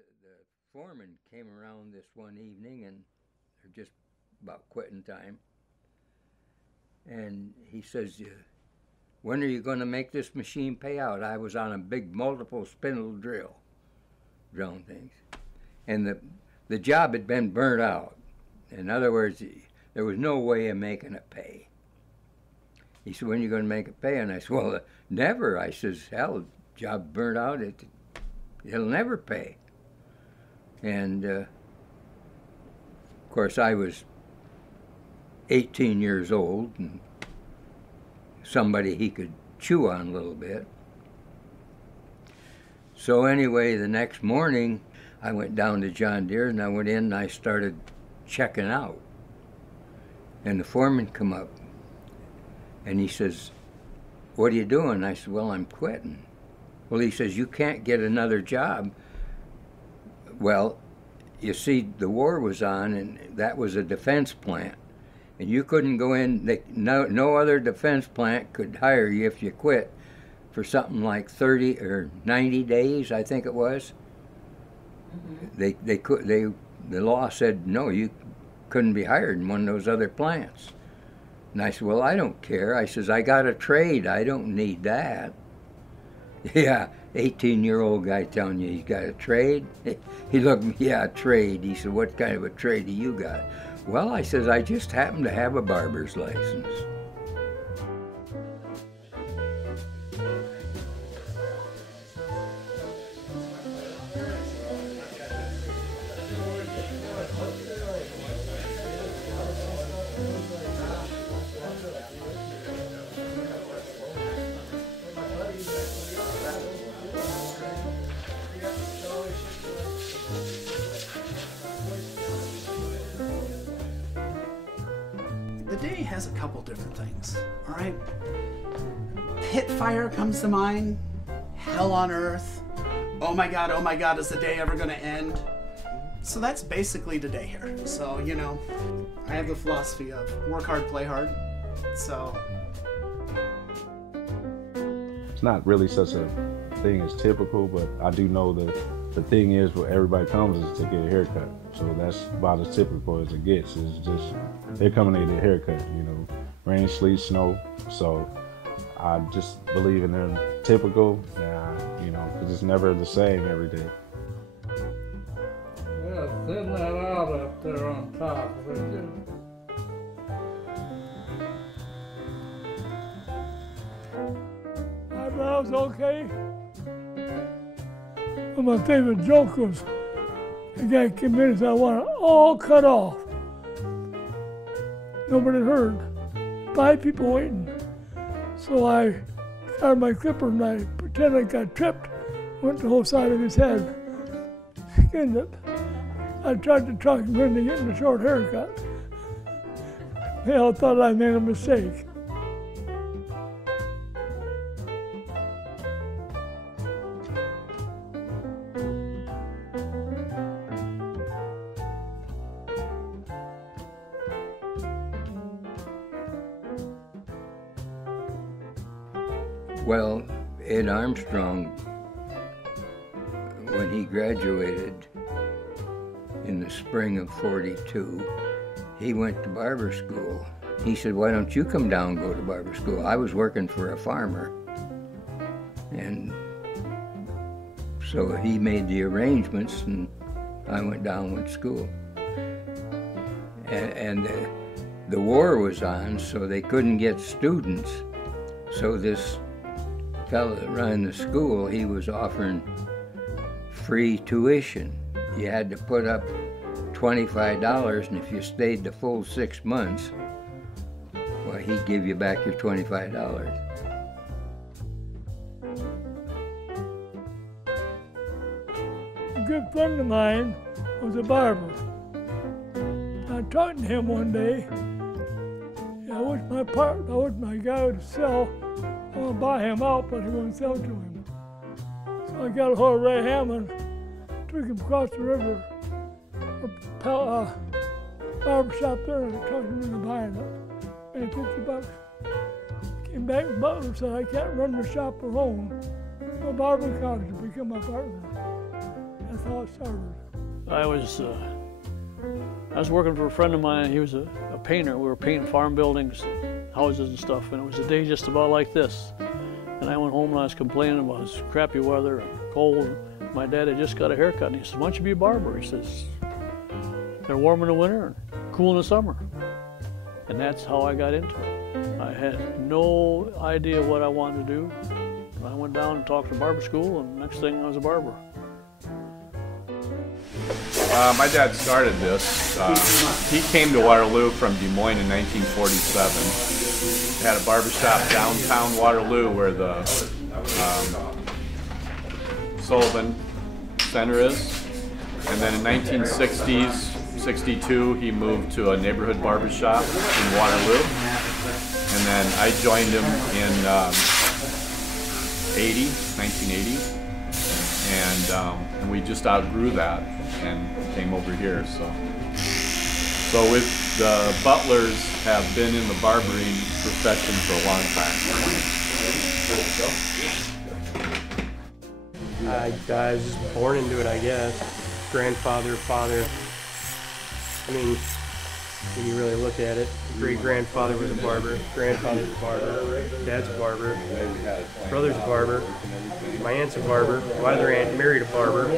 The foreman came around this one evening, and they're just about quitting time. And he says, when are you going to make this machine pay out? I was on a big multiple spindle drill, drilling things. And the job had been burnt out. In other words, there was no way of making it pay. He said, when are you going to make it pay? And I said, well, never. I says, hell, job burnt out, it'll never pay. And of course, I was 18 years old and somebody he could chew on a little bit. So anyway, the next morning, I went down to John Deere and I went in and I started checking out. And the foreman come up and he says, what are you doing? I said, well, I'm quitting. Well, he says, you can't get another job. Well, you see, the war was on, and that was a defense plant. And you couldn't go in, no other defense plant could hire you if you quit for something like 30 or 90 days, I think it was. Mm-hmm. The law said, no, you couldn't be hired in one of those other plants. And I said, well, I don't care. I says, I got a trade. I don't need that. Yeah, 18-year-old guy telling you he's got a trade. He looked at me, yeah, a trade. He said, what kind of a trade do you got? Well, I says, I just happen to have a barber's license. The day has a couple different things, all right? Pit fire comes to mind, hell on earth, oh my God, is the day ever gonna end? So that's basically the day here. So, you know, I have the philosophy of work hard, play hard, so. It's not really such a thing as typical, but I do know that the thing is where everybody comes is to get a haircut. So that's about as typical as it gets. It's just, they're coming to get a haircut, you know, rain, sleet, snow. So I just believe in them typical, you know, because it's never the same every day. Yeah, thin that out up there on top of it. Eyebrows okay? Well, my favorite joke was the guy came in and said, I want it all cut off. Nobody heard. 5 people waiting. So I started my clipper and I pretended I got tripped, went the whole side of his head, skinned it. I tried to talk him into getting a short haircut. They all thought I made a mistake. Well, Ed Armstrong, when he graduated in the spring of '42, he went to barber school. He said, why don't you come down and go to barber school? I was working for a farmer. And so he made the arrangements and I went down and went to school. And the war was on, so they couldn't get students. So this fellow that ran the school, he was offering free tuition. You had to put up $25, and if you stayed the full 6 months, well, he'd give you back your $25. A good friend of mine was a barber. I talked to him one day. I wish my guy would sell. I want to buy him out, but he wouldn't sell to him. So I got a hold of Ray Hammond, took him across the river, barbershop there, and talked him into buying it. Paid $50. Came back to Butler and said, I can't run the shop alone. No barber college to become a partner. That's how it started. I was working for a friend of mine. He was a painter. We were painting farm buildings, houses and stuff, and it was a day just about like this. And I went home and I was complaining about this crappy weather and cold. My dad had just got a haircut, and he says, "Why don't you be a barber?" He says, "They're warm in the winter and cool in the summer." And that's how I got into it. I had no idea what I wanted to do. I went down and talked to barber school, and next thing I was a barber. My dad started this. He came to Waterloo from Des Moines in 1947. Had a barbershop downtown Waterloo where the Sullivan Center is. And then in 1960s, 62, he moved to a neighborhood barbershop in Waterloo. And then I joined him in 1980. And we just outgrew that and came over here. So with the Butlers have been in the barbering profession for a long time. I was just born into it, I guess. Grandfather, father. I mean, when you really look at it, great-grandfather was a barber, grandfather's a barber, dad's a barber, brother's a barber, my aunt's a barber, my other aunt married a barber.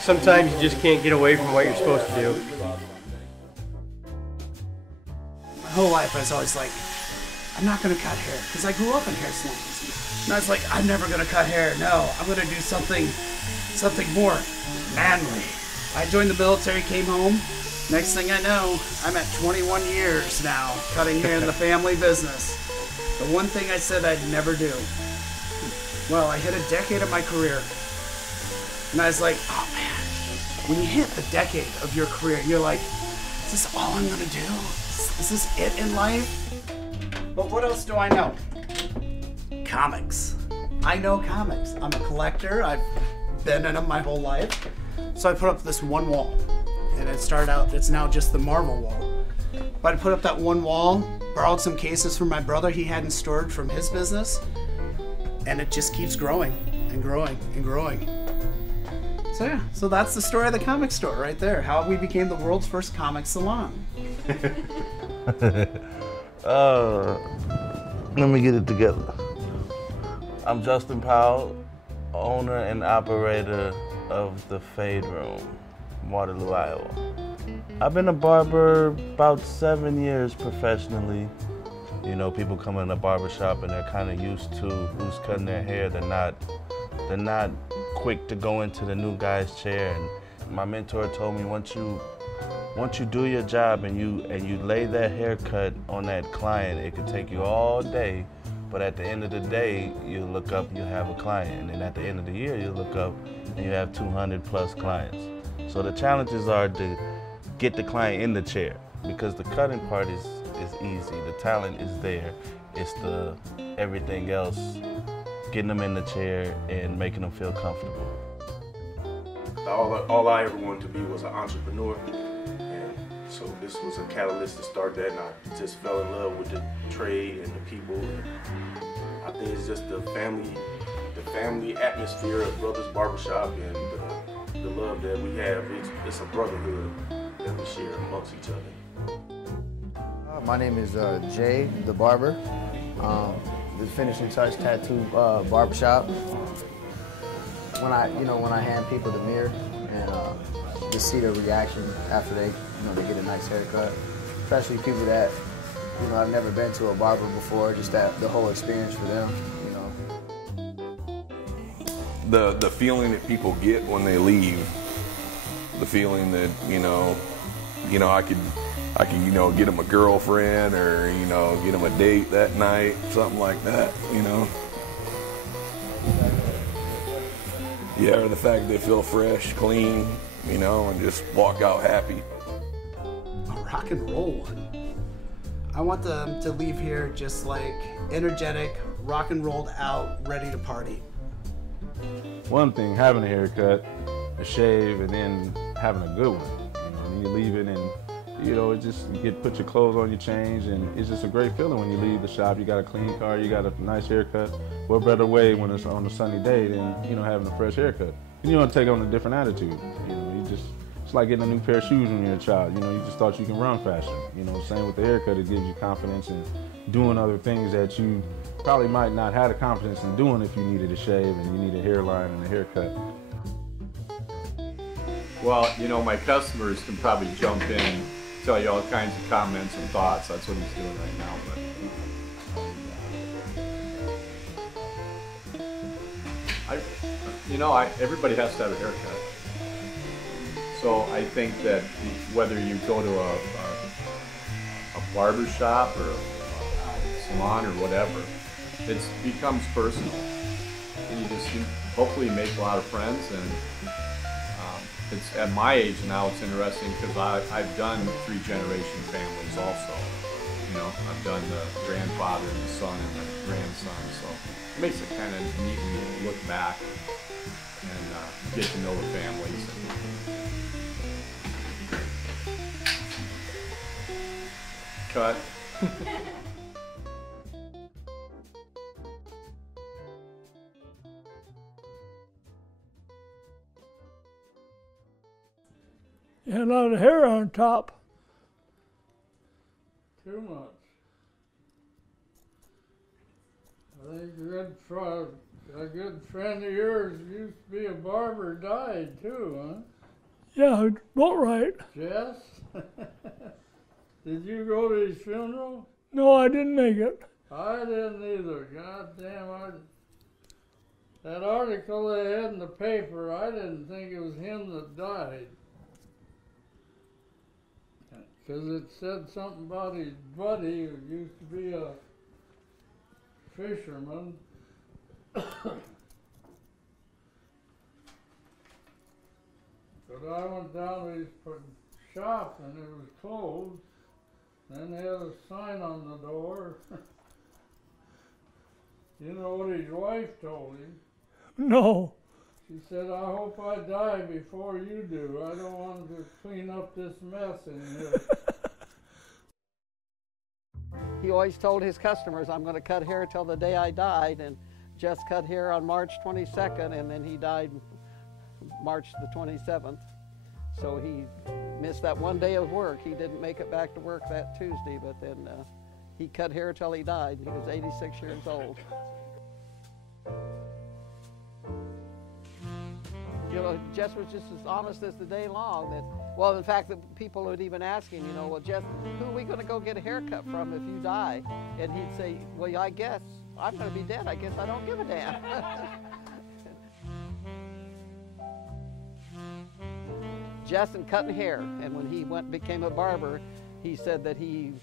Sometimes you just can't get away from what you're supposed to do. My whole life I was always like, I'm not gonna cut hair, because I grew up in hair salons. And I was like, I'm never gonna cut hair, no, I'm gonna do something more manly. I joined the military, came home. Next thing I know, I'm at 21 years now, cutting hair in the family business. The one thing I said I'd never do. Well, I hit a decade of my career. And I was like, oh man, when you hit the decade of your career, you're like, is this all I'm gonna do? Is this it in life? But what else do I know? Comics. I know comics. I'm a collector. I've been in them my whole life. So I put up this one wall, and it started out, it's now just the Marvel wall. But I put up that one wall, borrowed some cases from my brother he hadn't stored from his business, and it just keeps growing and growing and growing. So yeah, so that's the story of the comic store right there, how we became the world's first comic salon. Let me get it together. I'm Justin Powell, owner and operator of the Fade Room, Waterloo, Iowa. I've been a barber about 7 years professionally. You know, people come in a barber shop and they're kind of used to who's cutting their hair. They're not quick to go into the new guy's chair. And my mentor told me once you do your job and you lay that haircut on that client, it could take you all day. But at the end of the day, you look up, you have a client. And then at the end of the year, you look up and you have 200 plus clients. So the challenges are to get the client in the chair, because the cutting part is easy. The talent is there. It's the everything else, getting them in the chair and making them feel comfortable. All I ever wanted to be was an entrepreneur. And so this was a catalyst to start that, and I just fell in love with the trade and the people. I think it's just the family atmosphere of Brothers Barbershop and the love that we have. It's a brotherhood that we share amongst each other. My name is Jay, the barber. The Finishing Touch Tattoo Barbershop. When I hand people the mirror and just see their reaction after they get a nice haircut, especially people that I've never been to a barber before, just the whole experience for them. The feeling that people get when they leave, the feeling that I could get them a girlfriend or get them a date that night, something like that, Yeah, or the fact that they feel fresh, clean, and just walk out happy. A rock and roll one. I want them to leave here just like energetic, rock and rolled out, ready to party. One thing, having a haircut, a shave, and then having a good one. You leave it and you know, it just, you get put your clothes on, you change, and it's just a great feeling when you leave the shop. You got a clean car, you got a nice haircut. What better way when it's on a sunny day than, you know, having a fresh haircut? And you don't take on a different attitude. You know, you just, it's like getting a new pair of shoes when you're a child. You know, you just thought you can run faster. You know, same with the haircut, it gives you confidence in doing other things that you probably might not have the confidence in doing if you needed a shave and you need a hairline and a haircut. Well, you know, my customers can probably jump in, tell you all kinds of comments and thoughts. That's what he's doing right now. But everybody has to have a haircut. So I think that whether you go to a barber shop or a salon or whatever, it becomes personal. And you hopefully make a lot of friends. And it's at my age now, it's interesting because I've done 3-generation families also. You know, I've done the grandfather and the son and the grandson. So it makes it kind of neat when you look back and get to know the families. Cut. You had a lot of hair on top. Too much. I think a good friend of yours used to be a barber, died too, huh? Yeah, boat right. Jess? Did you go to his funeral? No, I didn't make it. I didn't either. God damn, that article they had in the paper, I didn't think it was him that died. Because it said something about his buddy who used to be a fisherman. But I went down to his shop and it was closed. Then they had a sign on the door. You know what his wife told him? No. She said, I hope I die before you do. I don't want to clean up this mess in here. He always told his customers, I'm going to cut hair till the day I died, and Jess cut hair on March 22nd, and then he died March the 27th. So he missed that one day of work. He didn't make it back to work that Tuesday, but then he cut hair till he died. He was 86 years old. You know, Jess was just as honest as the day long. That, well, in fact, the people would even ask him, you know, well, Jess, who are we going to go get a haircut from if you die? And he'd say, well, I guess I'm going to be dead. I guess I don't give a damn. Jess and cutting hair, and when he became a barber, he said that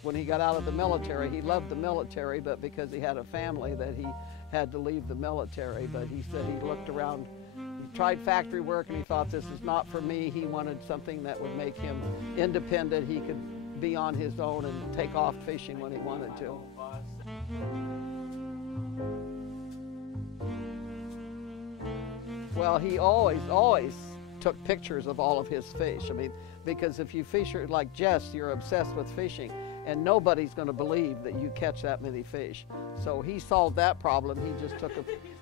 when he got out of the military, he loved the military, but because he had a family that he had to leave the military. But he said he looked around, he tried factory work, and he thought, this is not for me. He wanted something that would make him independent. He could be on his own and take off fishing when he wanted to. Well, he always took pictures of all of his fish. I mean, because if you fish like Jess, you're obsessed with fishing, and nobody's going to believe that you catch that many fish. So he solved that problem. He just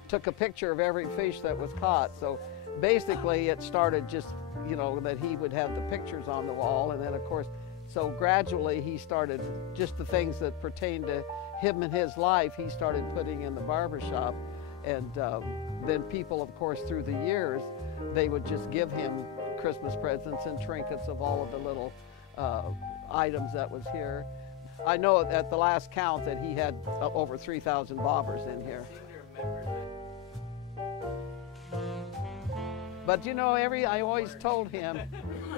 took a picture of every fish that was caught. So basically it started just, you know, that he would have the pictures on the wall, and then of course, so gradually he started just the things that pertain to him and his life, he started putting in the barbershop. And then people, of course, through the years, they would just give him Christmas presents and trinkets of all of the little items that was here. I know at the last count that he had over 3,000 bobbers in here. But you know, I always told him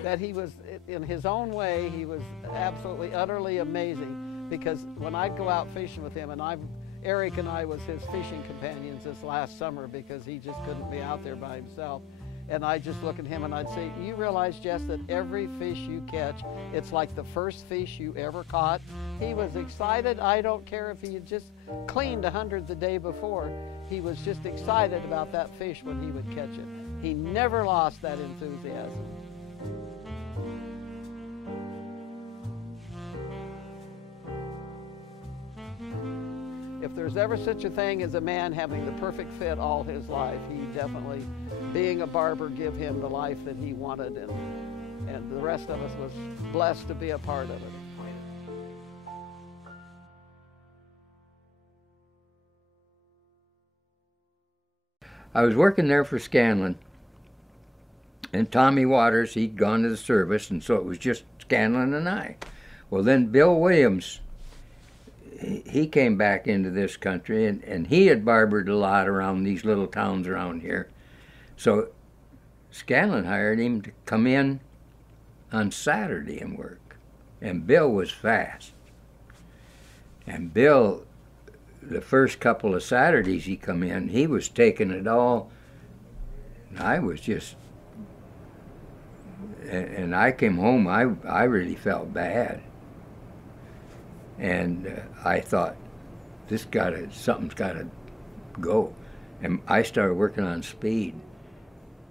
that he was, in his own way, he was absolutely, utterly amazing. Because when I'd go out fishing with him, and Eric and I was his fishing companions this last summer because he just couldn't be out there by himself. And I'd just look at him and I'd say, you realize, Jess, that every fish you catch, it's like the first fish you ever caught. He was excited. I don't care if he had just cleaned 100 the day before. He was just excited about that fish when he would catch it. He never lost that enthusiasm. if there's ever such a thing as a man having the perfect fit all his life, he definitely, being a barber, give him the life that he wanted, and the rest of us was blessed to be a part of it. I was working there for Scanlon, and Tommy Waters, he'd gone to the service, and so it was just Scanlon and I. Well, then Bill Williams, he came back into this country, and he had barbered a lot around these little towns around here. So Scanlon hired him to come in on Saturday and work. And Bill was fast. And Bill, the first couple of Saturdays he come in, he was taking it all. And I was just, and I came home, I really felt bad. And I thought, something's gotta go. And I started working on speed.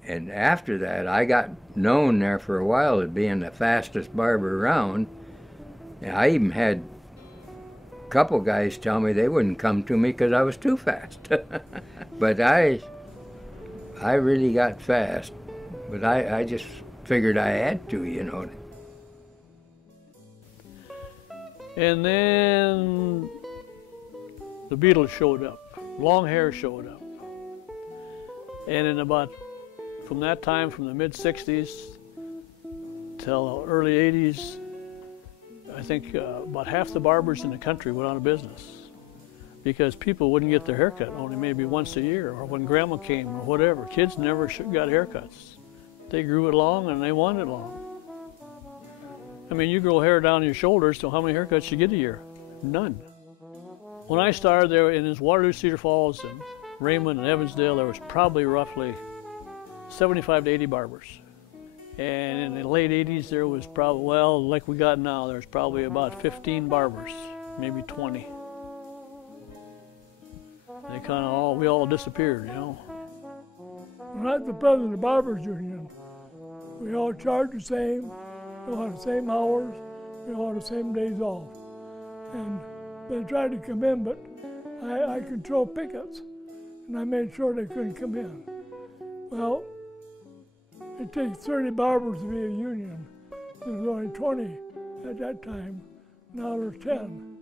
And after that, I got known there for a while as being the fastest barber around. And I even had a couple guys tell me they wouldn't come to me because I was too fast. But I really got fast. But I just figured I had to, you know. And then the Beatles showed up. Long hair showed up. And in about, from that time, from the mid-60s till early 80s, I think about half the barbers in the country went out of business because people wouldn't get their haircut only maybe once a year, or when grandma came or whatever. Kids never got haircuts. They grew it long and they wanted it long. I mean, you grow hair down your shoulders, so how many haircuts you get a year? None. When I started there in this Waterloo, Cedar Falls, and Raymond and Evansdale, there was probably roughly 75 to 80 barbers. And in the late 80s, there was probably, well, like we got now, there's probably about 15 barbers, maybe 20. They kind of we all disappeared, you know. When I was the president of the Barbers Union, we all charged the same, we all had the same hours, we all had the same days off. And they tried to come in, but I controlled pickets, and I made sure they couldn't come in. Well, it takes 30 barbers to be a union. There was only 20 at that time. Now there's 10.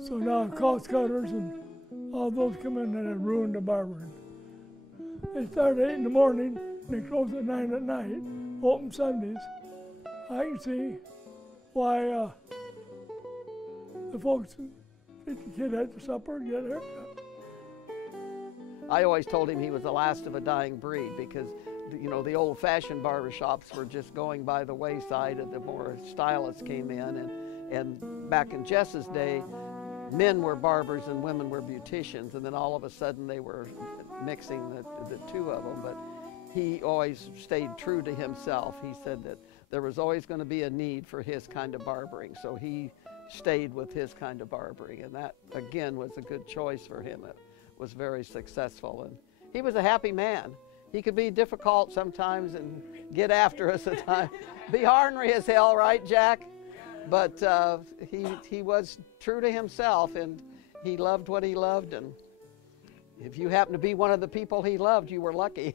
So now cost cutters and all those come in and have ruined the barbering. They start at 8 in the morning, and they close at 9 at night, open Sundays. I can see why the folks take the kid out to supper and get a haircut. I always told him he was the last of a dying breed because, you know, the old-fashioned barbershops were just going by the wayside, and the more stylists came in. And back in Jess's day, men were barbers and women were beauticians, and then all of a sudden they were mixing the two of them. But he always stayed true to himself. He said that there was always going to be a need for his kind of barbering, so he stayed with his kind of barbering, and that, again, was a good choice for him. It was very successful, and he was a happy man. He could be difficult sometimes and get after us at times. Be ornery as hell, right, Jack? But he was true to himself, and he loved what he loved, and if you happen to be one of the people he loved, you were lucky.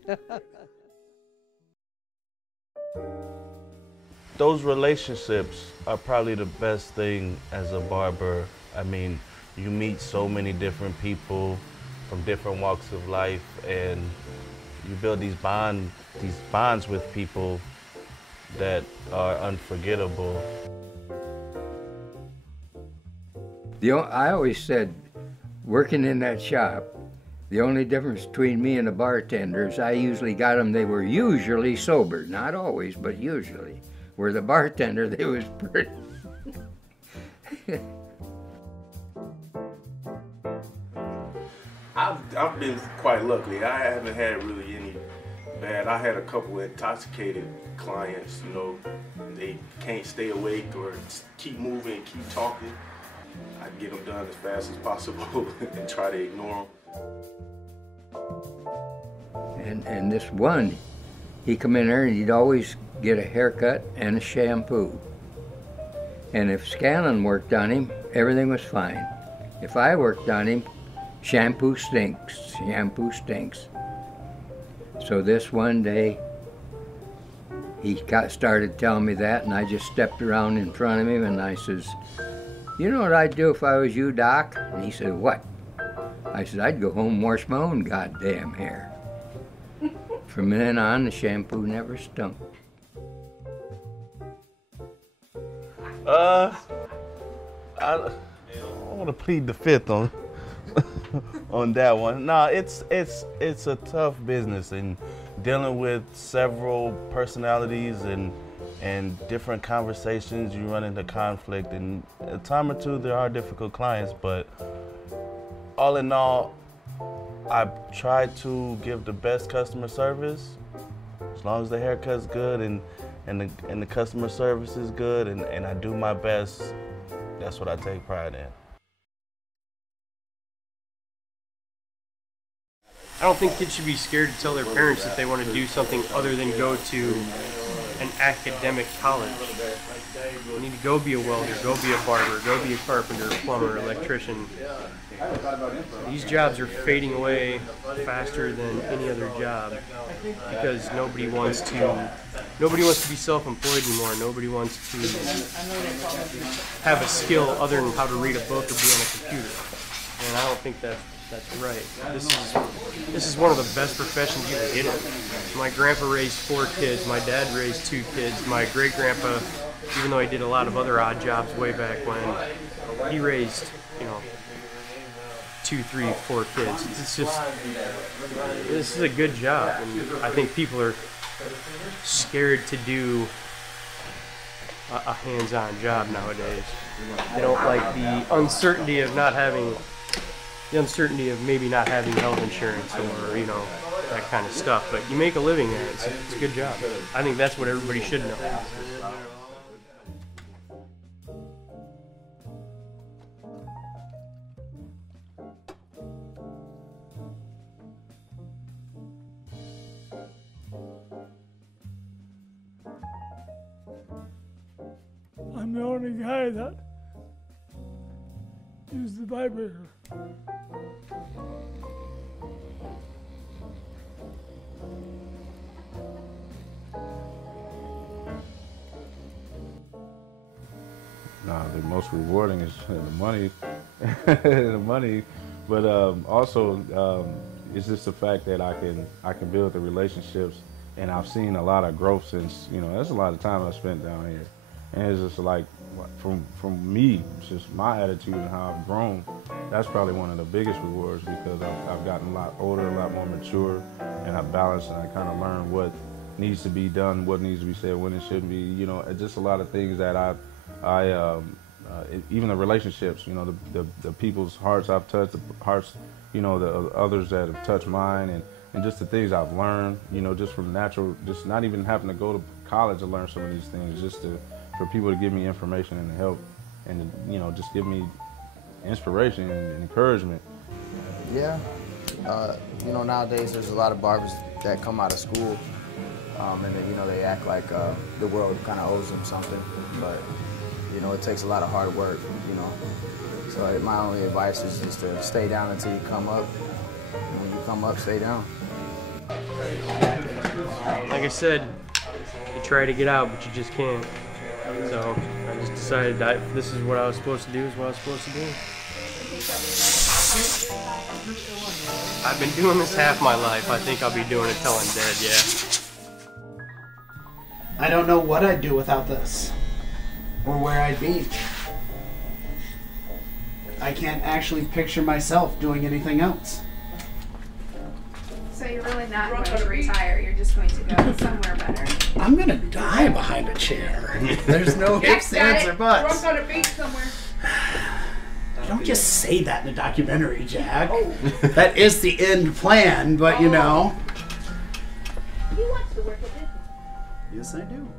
Those relationships are probably the best thing as a barber. I mean, you meet so many different people from different walks of life, and you build these bonds with people that are unforgettable. I always said, working in that shop, the only difference between me and the bartenders, I usually got them, they were usually sober. Not always, but usually. Where the bartender, they was pretty. I've been quite lucky. I haven't had really any bad. I had a couple intoxicated clients, you know, they can't stay awake or keep moving, keep talking. I get them done as fast as possible and try to ignore them. And this one, he'd come in there and he'd always get a haircut and a shampoo. And if Scanlon worked on him, everything was fine. If I worked on him, shampoo stinks, shampoo stinks. So this one day, he started telling me that, and I just stepped around in front of him, and I says, "You know what I'd do if I was you, Doc?" And he said, "What?" I said, "I'd go home and wash my own goddamn hair." From then on, the shampoo never stunk. I want to plead the fifth on on that one. No, it's a tough business, and dealing with several personalities and different conversations, you run into conflict, and a time or two there are difficult clients, but all in all, I try to give the best customer service. As long as the haircut's good and the customer service is good, and I do my best, that's what I take pride in. I don't think kids should be scared to tell their parents that they want to do something other than go to an academic college. You need to go be a welder, go be a barber, go be a carpenter, plumber, electrician. These jobs are fading away faster than any other job because nobody wants to be self-employed anymore. Nobody wants to have a skill other than how to read a book or be on a computer. And I don't think that's right. This is one of the best professions you can get in. My grandpa raised 4 kids. My dad raised 2 kids. My great-grandpa, even though he did a lot of other odd jobs way back when, he raised, 2, 3, 4 kids. It's just, this is a good job, and I think people are scared to do a hands-on job nowadays. They don't like the uncertainty of maybe not having health insurance or, that kind of stuff. But you make a living there. It's a good job. I think that's what everybody should know. I'm the only guy that used the vibrator. Nah, the most rewarding is the money, the money, but also it's just the fact that I can build the relationships, and I've seen a lot of growth since, that's a lot of time I spent down here, and it's just like from me, it's just my attitude and how I've grown. That's probably one of the biggest rewards because I've gotten a lot older, a lot more mature, and I've balanced and I kind of learned what needs to be done, what needs to be said, when it shouldn't be. Just a lot of things that even the relationships, the people's hearts I've touched, the hearts, the others that have touched mine, and just the things I've learned, just from natural, just not even having to go to college to learn some of these things, just for people to give me information and help, and just give me inspiration and encouragement. Yeah, nowadays there's a lot of barbers that come out of school, and then, they act like the world kind of owes them something, but it takes a lot of hard work, So my only advice is just to stay down until you come up. And when you come up, stay down. Like I said, you try to get out, but you just can't. So I just decided that this is what I was supposed to do, is what I was supposed to do. I've been doing this half my life. I think I'll be doing it till I'm dead, yeah. I don't know what I'd do without this, or where I'd be. I can't actually picture myself doing anything else. So you're really not going to retire, you're just going to go somewhere better. I'm going to die behind a chair. There's no ifs, ands, or buts. Drunk on a beach somewhere. You don't just say that in a documentary, Jack. Oh. That is the end plan, but He wants to work at Disney. Yes, I do.